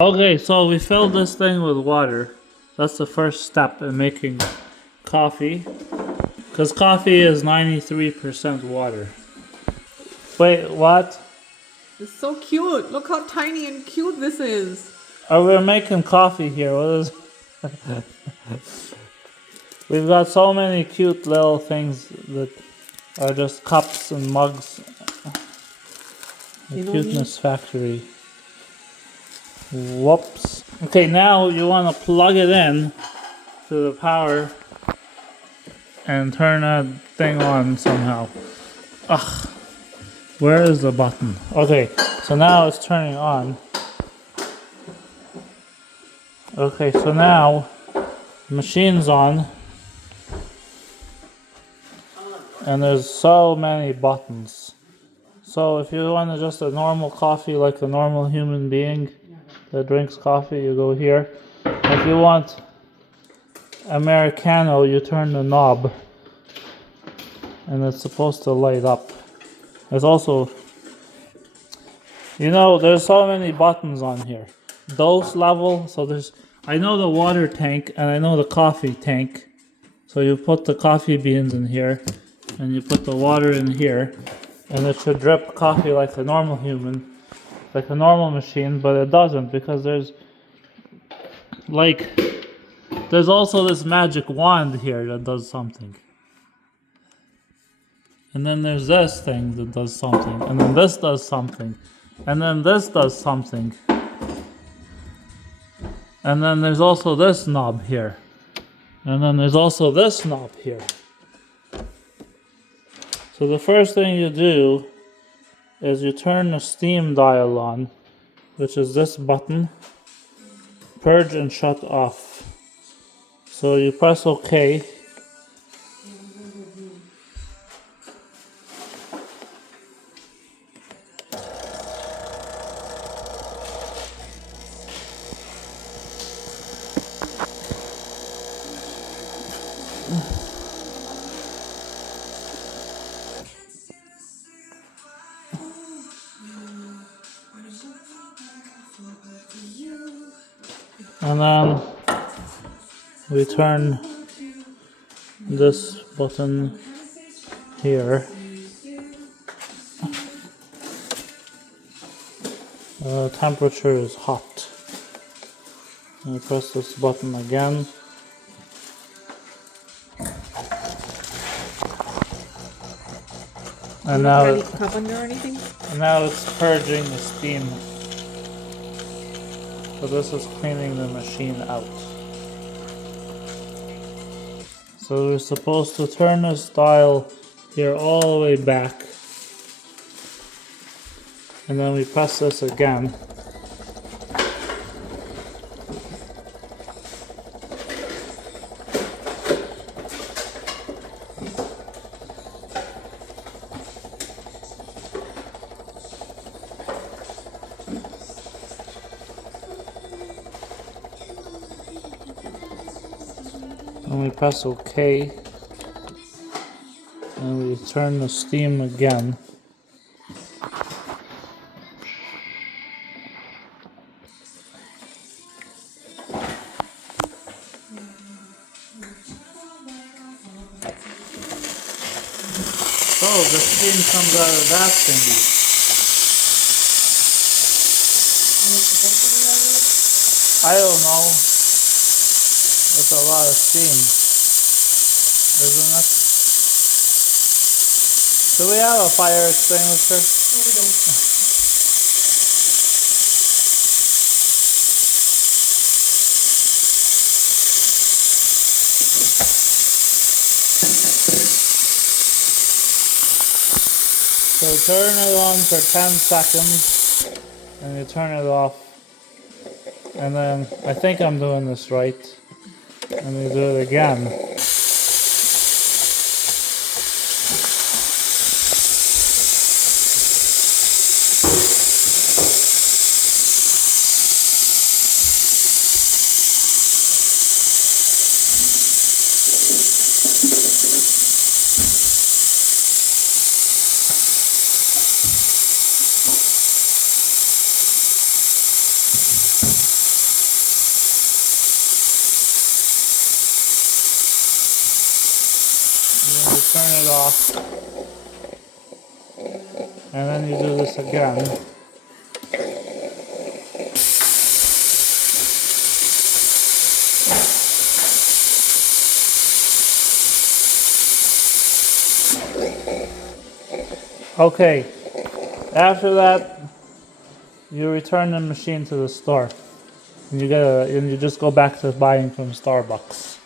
Okay, so we filled this thing with water. That's the first step in making coffee. Because coffee is 93% water. Wait, what? It's so cute. Look how tiny and cute this is. Oh, we're making coffee here. What is... We've got so many cute little things that are just cups and mugs. The cuteness factory. Whoops. Okay, now you want to plug it in to the power and turn that thing on somehow. Ugh. Where is the button? Okay, so now it's turning on. Okay, so now the machine's on. And there's so many buttons. So if you want just a normal coffee like a normal human being that drinks coffee, you go here. If you want Americano, you turn the knob and it's supposed to light up. There's also, there's so many buttons on here. Dose level, so I know the water tank and I know the coffee tank. So you put the coffee beans in here and you put the water in here and it should drip coffee like a normal human, like a normal machine, but it doesn't because there's also this magic wand here that does something. And then there's this thing that does something. And then this does something. And then this does something. And then there's also this knob here. And then there's also this knob here. So the first thing you do is you turn the steam dial on, which is this button. Purge and shut off. So you press OK. And then we turn this button here. The temperature is hot. And we press this button again. And now it's purging the steam. So this is cleaning the machine out. So we're supposed to turn this dial here all the way back. And then we press this again. And we press OK, and we turn the steam again. Oh, the steam comes out of that thingy. I don't know. It's a lot of steam, isn't it? Do we have a fire extinguisher? No, we don't. So turn it on for 10 seconds and you turn it off. And then I think I'm doing this right. And we do it again. turn it off, and then you do this again. Okay, after that, you return the machine to the store, and you just go back to buying from Starbucks.